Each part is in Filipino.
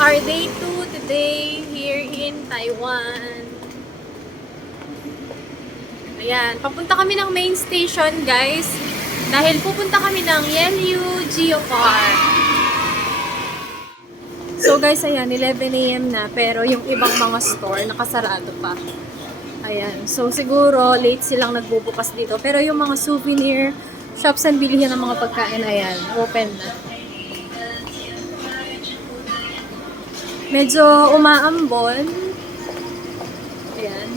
Our day 2 today here in Taiwan. Ayan, papunta kami ng main station guys. Dahil pupunta kami ng Yelyu Geopark. So guys, ayan, 11 AM na. Pero yung ibang mga store nakasarado pa. Ayan, so siguro late silang nagbubukas dito. Pero yung mga souvenir shops and bilihan ng mga pagkain, ayan, open na. Medyo umaambon. Ayan.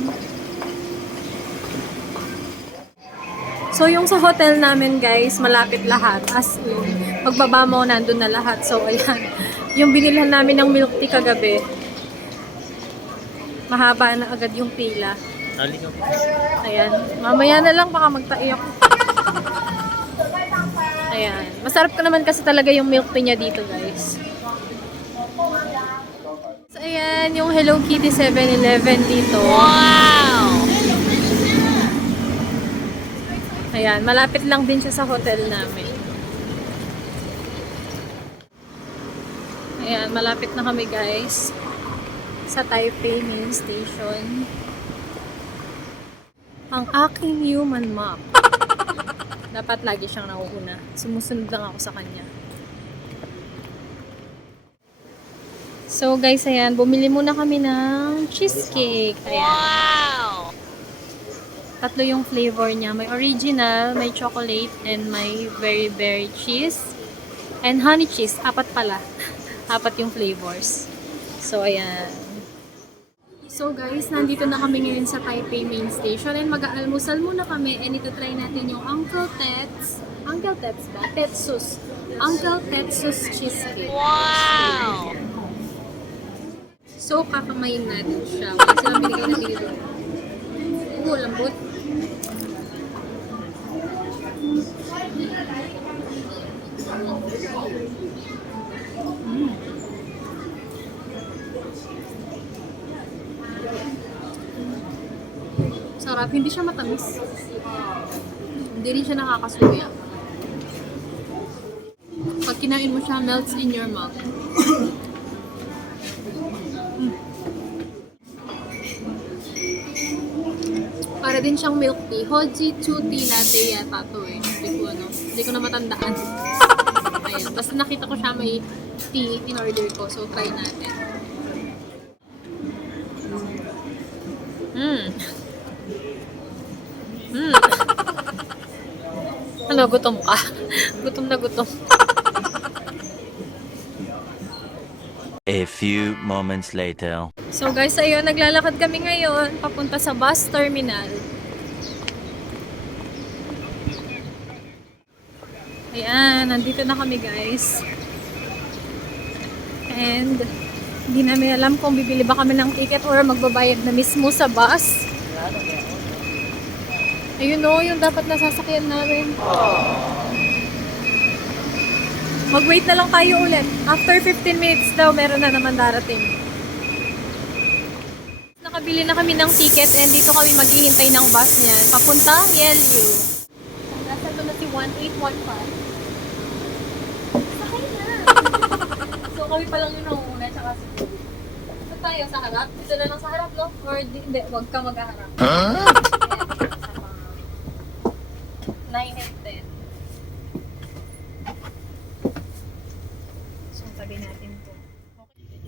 So, yung sa hotel namin, guys, malapit lahat. As in, pagbaba mo, nandun na lahat. So, ayan. Yung binilhan namin ng milk tea kagabi, mahaba na agad yung pila. Ayan. Mamaya na lang, baka magtaiyak. Ayan. Masarap ka naman kasi talaga yung milk tea niya dito, guys. So, ayan, yung Hello Kitty 7-Eleven dito. Wow! Ayan, malapit lang din siya sa hotel namin. Ayan, malapit na kami guys sa Taipei main station. Ang aking human map. Dapat lagi siyang nauuna. Sumusunod lang ako sa kanya. So guys, ayan, bumili muna kami ng cheesecake. Ayan. Wow! Tatlo yung flavor niya. May original, may chocolate, and may very cheese. And honey cheese. Apat pala. Apat yung flavors. So, ayan. So guys, nandito na kami ngayon sa Taipei main station. And mag-aalmusal muna kami. And ito-try natin yung Uncle Ted's. Uncle Ted's ba? Tetsus. Uncle Tetsus cheesecake. Wow! So, kakamayin natin siya. Wala silang binigay na binili. Lambot. Sarap. Hindi siya matamis. Hindi rin siya nakakasuya. Pag kinain mo siya, melts in your mouth. Para din siyang milk tea. Hoji Chu tea latte yata to eh. Hindi ko na matandaan. Ayan. Basta nakita ko siya may tea in order ko. So, try natin. Ano, gutom ka? Gutom na gutom. A few moments later. So guys, ayun, naglalakad kami ngayon papunta sa bus terminal. Ayan, nandito na kami guys. And hindi namin alam kung bibili ba kami ng ticket or magbabayad na mismo sa bus. Ayun o, yung dapat nasasakyan namin. Mag-wait na lang tayo ulit. After 15 minutes daw, meron na naman darating. Nakabili na kami ng ticket and dito kami maghihintay ng bus niyan. Papunta, Yelyu. Nasa ito na si 1815. Sakay na! So kami pa lang yung nauuna, tsaka si Julie. So tayo sa harap? Dito na lang sa harap, no? Or hindi, wag ka maghaharap. Huh? 9 and 10. Tabi natin to. Okay.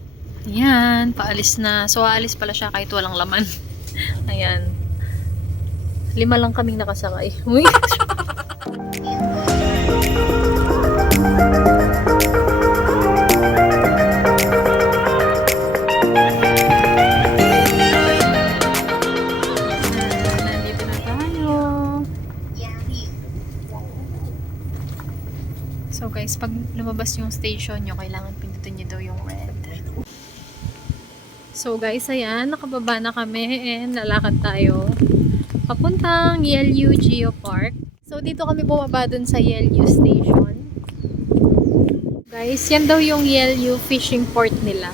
Ayan, paalis na. So, aalis pala siya kahit walang laman. Ayan. 5 lang kaming nakasakay. Uy! Nandito na tayo. So guys, pag lumabas yung station nyo, kailangan pindutin nyo daw yung red. So guys, ayan, nakababa na kami and lalakad tayo papuntang Yelyu Geopark. So dito kami bumaba dun sa Yelyu Station. Guys, yan daw yung Yelyu fishing port nila.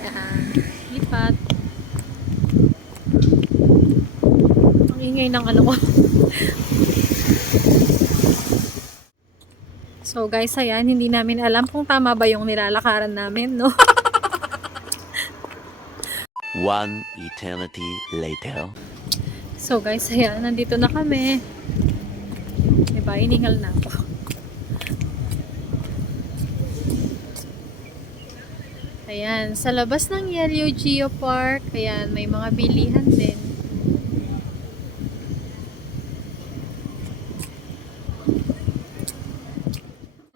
Ayan, lipat. Ang ingay ng ano ko. So guys, ayan, hindi namin alam kung tama ba yung nilalakaran namin, no? One eternity later. So guys, ayan, nandito na kami. Diba, iningal na ako. Ayan, sa labas ng Yellow Geopark, ayan, may mga bilihan din.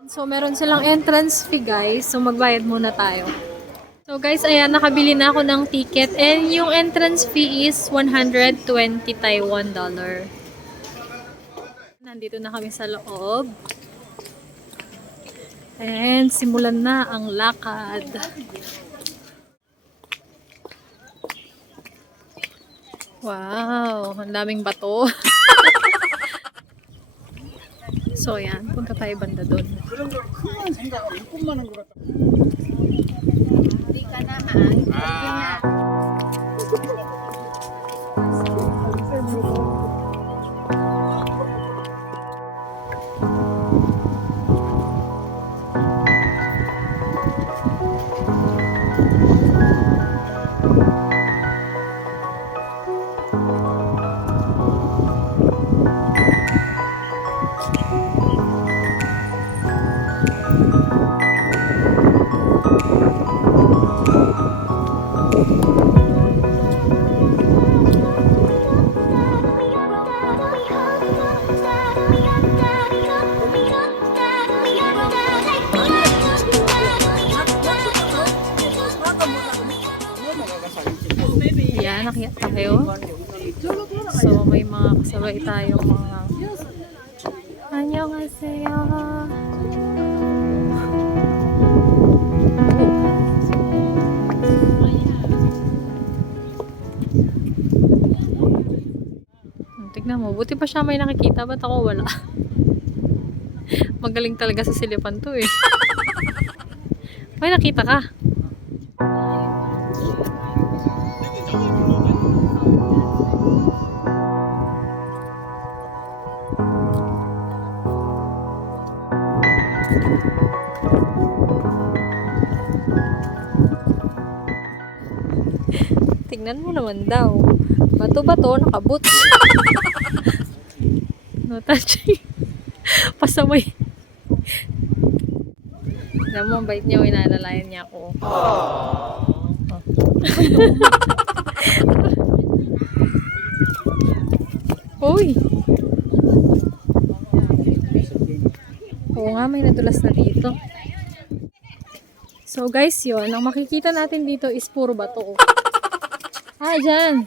So, meron silang entrance fee, guys. So, magbayad muna tayo. So, guys, ayan, nakabili na ako ng ticket. And yung entrance fee is 120 Taiwan dollar. Nandito na kami sa loob. And simulan na ang lakad. Wow, ang daming bato. So, ayan, punta tayo banda doon. Hindi ka na maang. Ayan, nakiyat tayo. So, may mga kasabay tayong mga Annyeonghaseyo. Tignan mo, buti pa siya may nakikita. Ba't ako wala? Magaling talaga sa silipan to eh. May nakita ka? Tingnan mo naman daw. Bato-bato, nakaboots. No touching. Pasamay. Alam mo, ang bait niya, inaalalayan niya ako. Uy! Oo nga, may nadulas na dito. So guys, yun. Ang makikita natin dito is puro bato. Ah, dyan.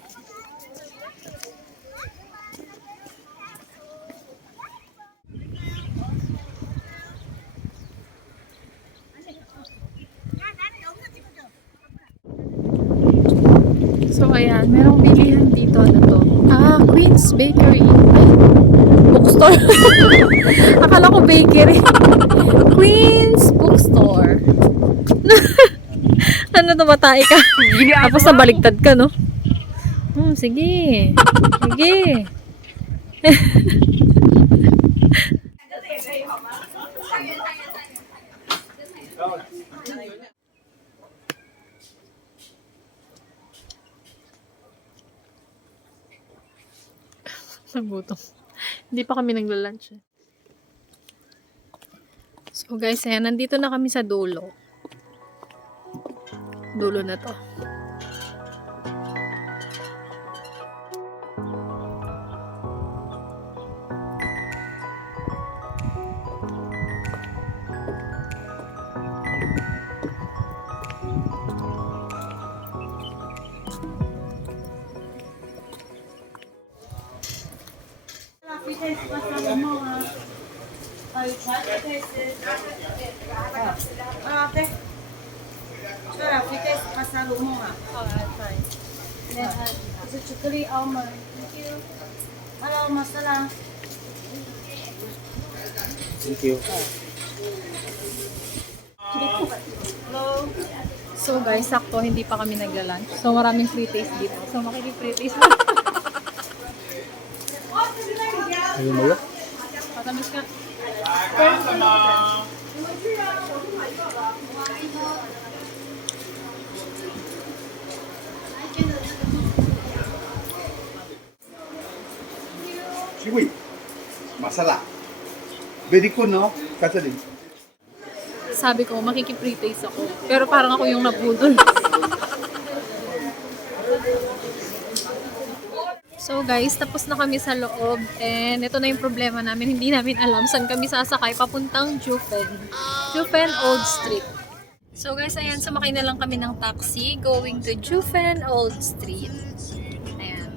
So, ayan. Merong bilihan dito. Ano to? Ah, Queen's Bakery. Ay, bookstore. Akala ko bakery. Queen's Bookstore. Ano to, matay ka? Tapos nabaligtad ka, no? Sige. Sige. Nagutom. Hindi pa kami nagla-lunch. So guys, ayan, nandito na kami sa dulo. Dulo na to. Okay. Sure, kita pasalubong ah. Alright, fine. Isa chukri almond. Thank you. Hello, masala. Thank you. Hello. So guys, sakto, hindi pa kami nagla-lunch. So maraming free taste dito. So makiki-free taste na. Ayun mo yun? Patamis ka. Kiwi. Masala. Very good, no? Catherine. Sabi ko, makikipre-taste ako. Pero parang ako yung napudol. So guys, tapos na kami sa loob. And ito na yung problema namin. Hindi namin alam saan kami sasakay papuntang Jufen. Jufen Old Street. So guys, ayan, sumakay na lang kami ng taxi going to Jufen Old Street. Ayan.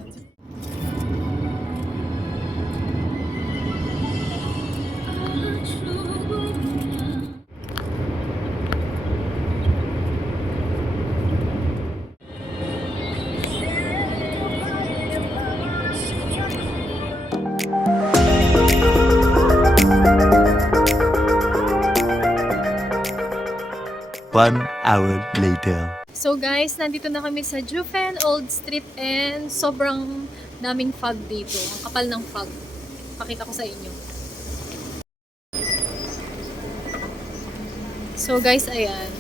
One hour later. So guys, nandito na kami sa Jufen Old Street and sobrang daming fog dito. Ang kapal ng fog. Pakita ko sa inyo. So guys, ayan.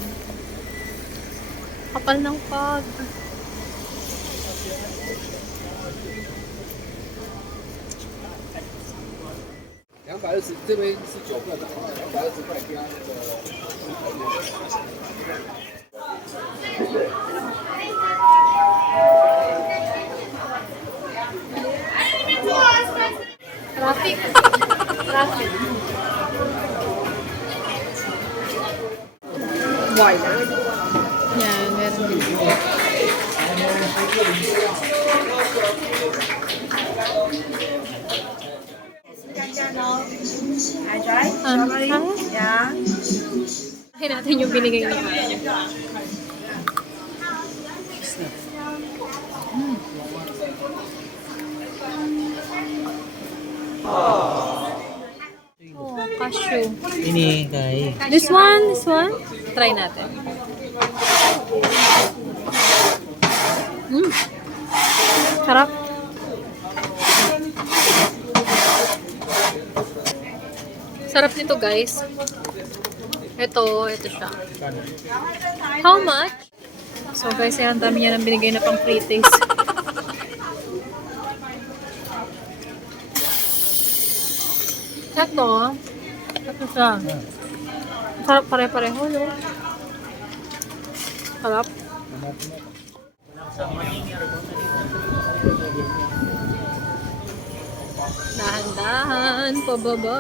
Kapal ng fog. Traffic. Traffic. Yan, meron dito. I try? Yeah. Akin natin yung binigay niya. Oh, cashew. Ini kay. This one, this one. Try natin. Sarap. Sarap nito, guys. Ito siya. How much? So guys, yan, dami niya nang binigay na pang free taste. Ito siya. Sarap pare-pareho, no? Sarap. Dahan-dahan, pababa.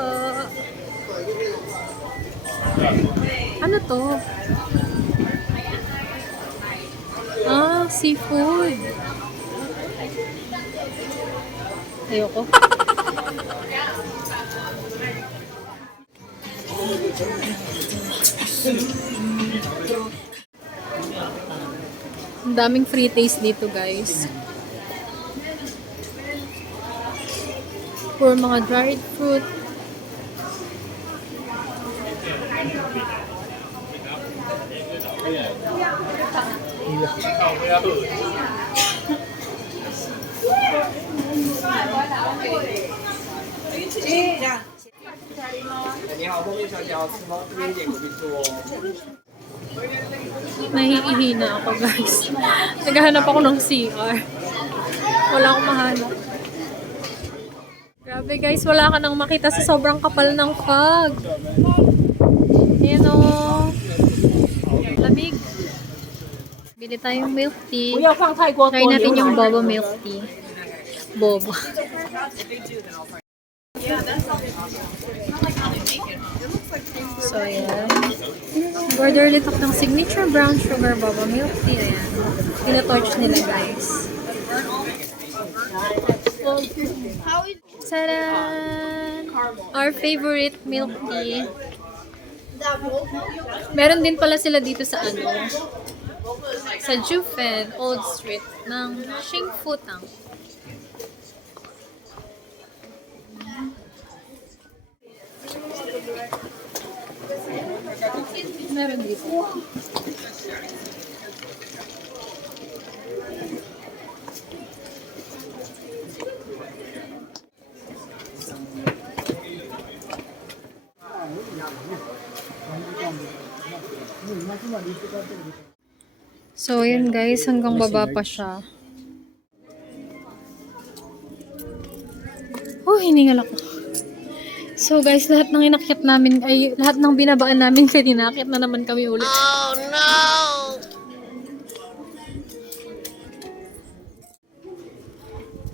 Ano to? Ah, seafood. Ayoko. Ang daming free taste dito, guys. For mga dried fruit. Nahihina ako, guys. Naghahanap ako ng CR. Wala akong mahanap. Grabe, guys, wala ka nang makita sa sobrang kapal ng fog. Ayan o. Lamig. Bili tayong milk tea. Try natin yung boba milk tea. Boba. So, ayan. Order ulit ako ng signature brown sugar boba milk tea. Ayan. Tina-torch nila, guys. Tadaan! Our favorite milk tea. Meron din pala sila dito sa sa Jufen Old Street ng Xingfutang. Meron dito. So, yun guys, hanggang baba pa siya. Oh, hiningal ako. So guys, lahat ng inakyat namin, ay lahat ng binabaan namin, kaya inakyat na naman kami ulit. Oh no!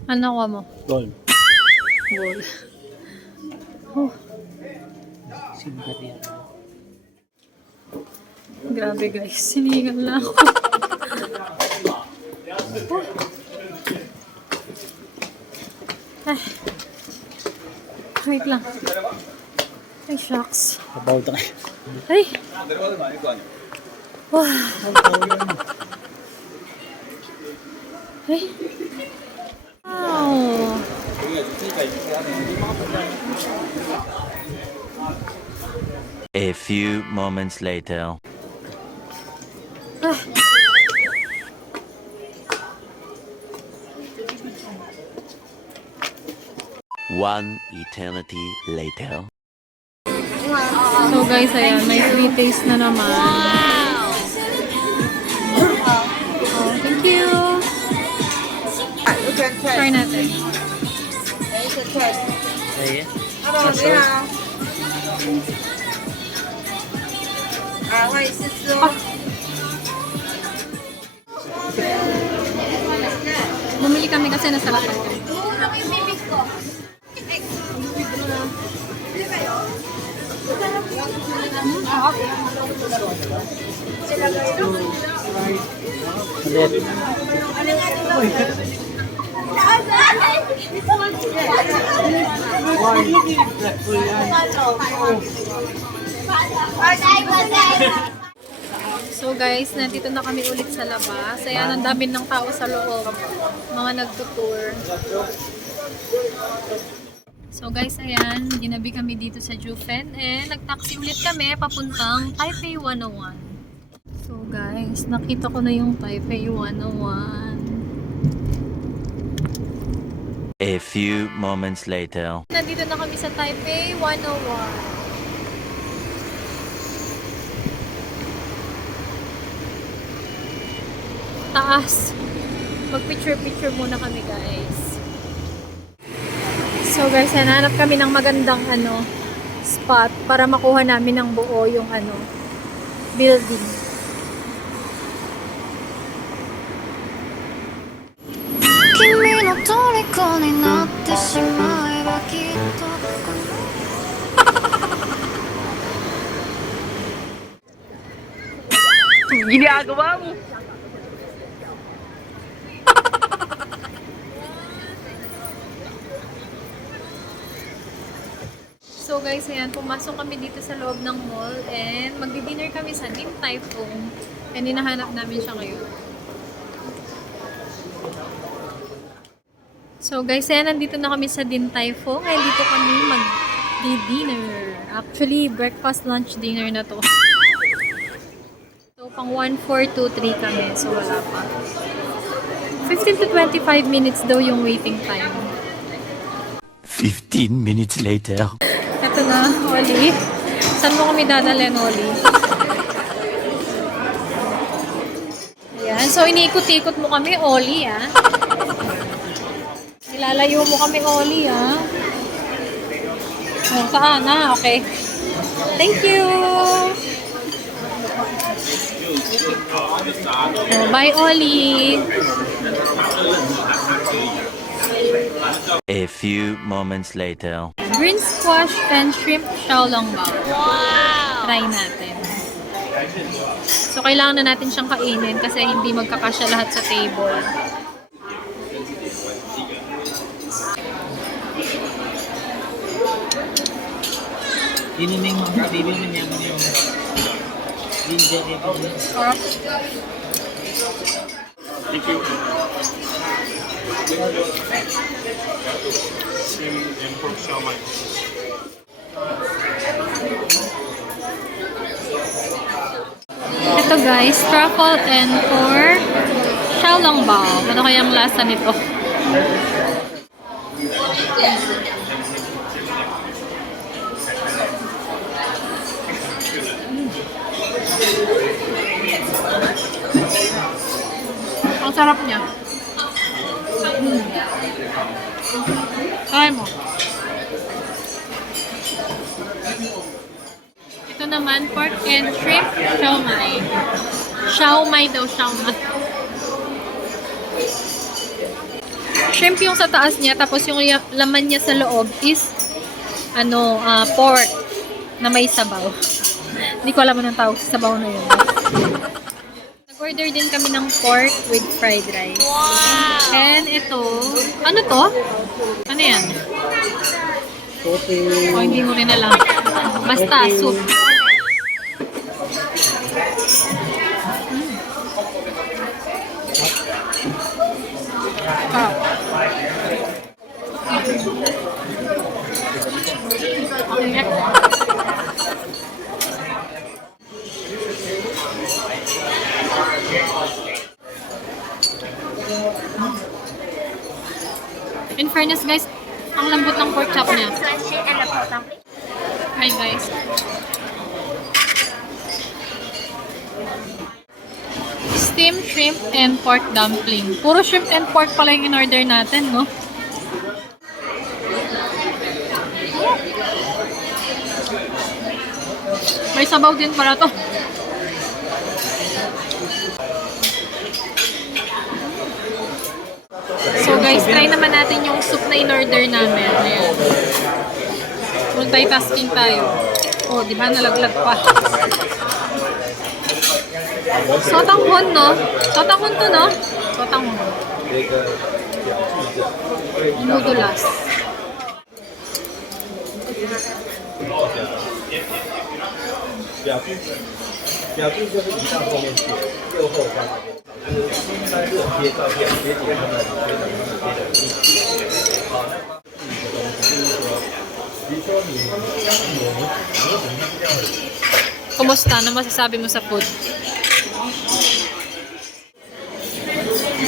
Ano ko mo? Gold. Gold. Oh, Silver yan. grabe guys, hiningal na ako. Ay. Wait lang. Ay, shucks. About na. Ay! Wow! Ay! Wow! A few moments later. Ah! One eternity later. So guys, ayan, may free taste na naman. Oh, thank you! You can try. Try natin. You can try. Ayan. Hello, 你好。我也是吃哦。 Bumili kami kasi nasarapan kami. Ulit. So guys, nandito na kami ulit sa labas. Ayan, ang dami ng tao sa loob. Mga nagtutour. So guys, ayan, ginabi kami dito sa Jufen. And nag-taxi ulit kami papuntang Taipei 101. So guys, nakita ko na yung Taipei 101. A few moments later. Nandito na kami sa Taipei 101. Taas. Mag-picture-picture muna kami, guys. So guys, hanap kami ng magandang spot para makuha namin ng buo yung building. Ginagawa mo. So guys, ayan, pumasok kami dito sa loob ng mall and magdi-dinner kami sa Din Tai Fung. And hinahanap namin siya ngayon. So guys, ayan, nandito na kami sa Din Tai Fung. Ngayon dito kami mag-dinner. Actually, breakfast, lunch, dinner na to. So pang 1, 4, 2, 3 kami. So wala pa. 15 to 25 minutes daw yung waiting time. 15 minutes later. Ito na, Oli. Saan mo kami dadalhin, Oli? Ayan. So, iniikot-ikot mo kami, Oli, ah. Nilalayo mo kami, Oli, ah. Oh, saan, ah? Okay. Thank you! Oh, bye, Oli! A few moments later. Green squash and shrimp xiaolongbao. Wow! Try natin. So, kailangan na natin siyang kainin kasi hindi magkakasya lahat sa table. Dinaming mga baby mo niya yung ginger ito. Sarap. Thank you. Sim and pork siomai. Ito guys, truffle and pork xiaolongbao. Ano kayang lasa nito? sarap niya. Try mo. Ito naman, pork and shrimp siomai. Siomai daw, siomai. Shrimp yung sa taas niya, tapos yung laman niya sa loob is pork na may sabaw. Hindi ko alam anong tawag sa sabaw na yun. Nag-order din kami ng pork with fried rice. Wow! And ito, ano to? Ano yan? Oh, hindi mo rin alam. Basta, soup. Ah. In fairness guys, ang lambot ng pork chop niya. Hi guys. Steamed shrimp and pork dumpling. Puro shrimp and pork pala yung in-order natin, no? May sabaw din para to. So guys, try naman natin yung soup na in-order namin. Ayan. Multitasking tayo. Oh, di ba nalaglag pa? Sotanghon, no? Sotanghon to, no? Sotanghon. Noodles. Kumusta? Ano masasabi mo sa food?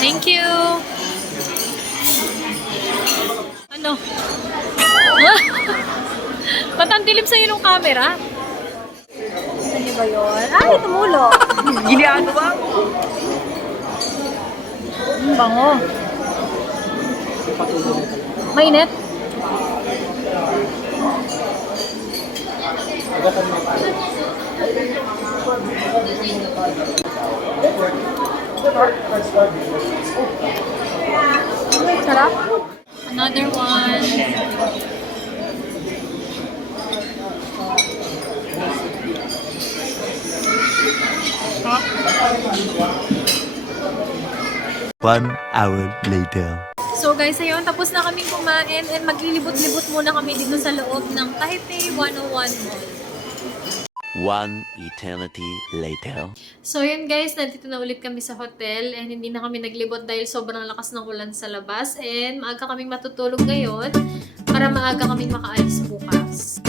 Thank you! Ano? Ba't ang dilim sa'yo ng camera? Saan niyo ba yun? Ay, tumulo! Ginagawa mo! Bango! Mainit? Sarap? Another one. One hour later. So guys, ayun, tapos na kaming kumain and maglilibot-libot muna kami dito sa loob ng Taipei 101 Mall. One eternity later. So yun guys, nandito na ulit kami sa hotel and hindi na kami naglibot dahil sobrang lakas ng ulan sa labas and maaga kaming matutulog ngayon para maaga kaming makaalis bukas.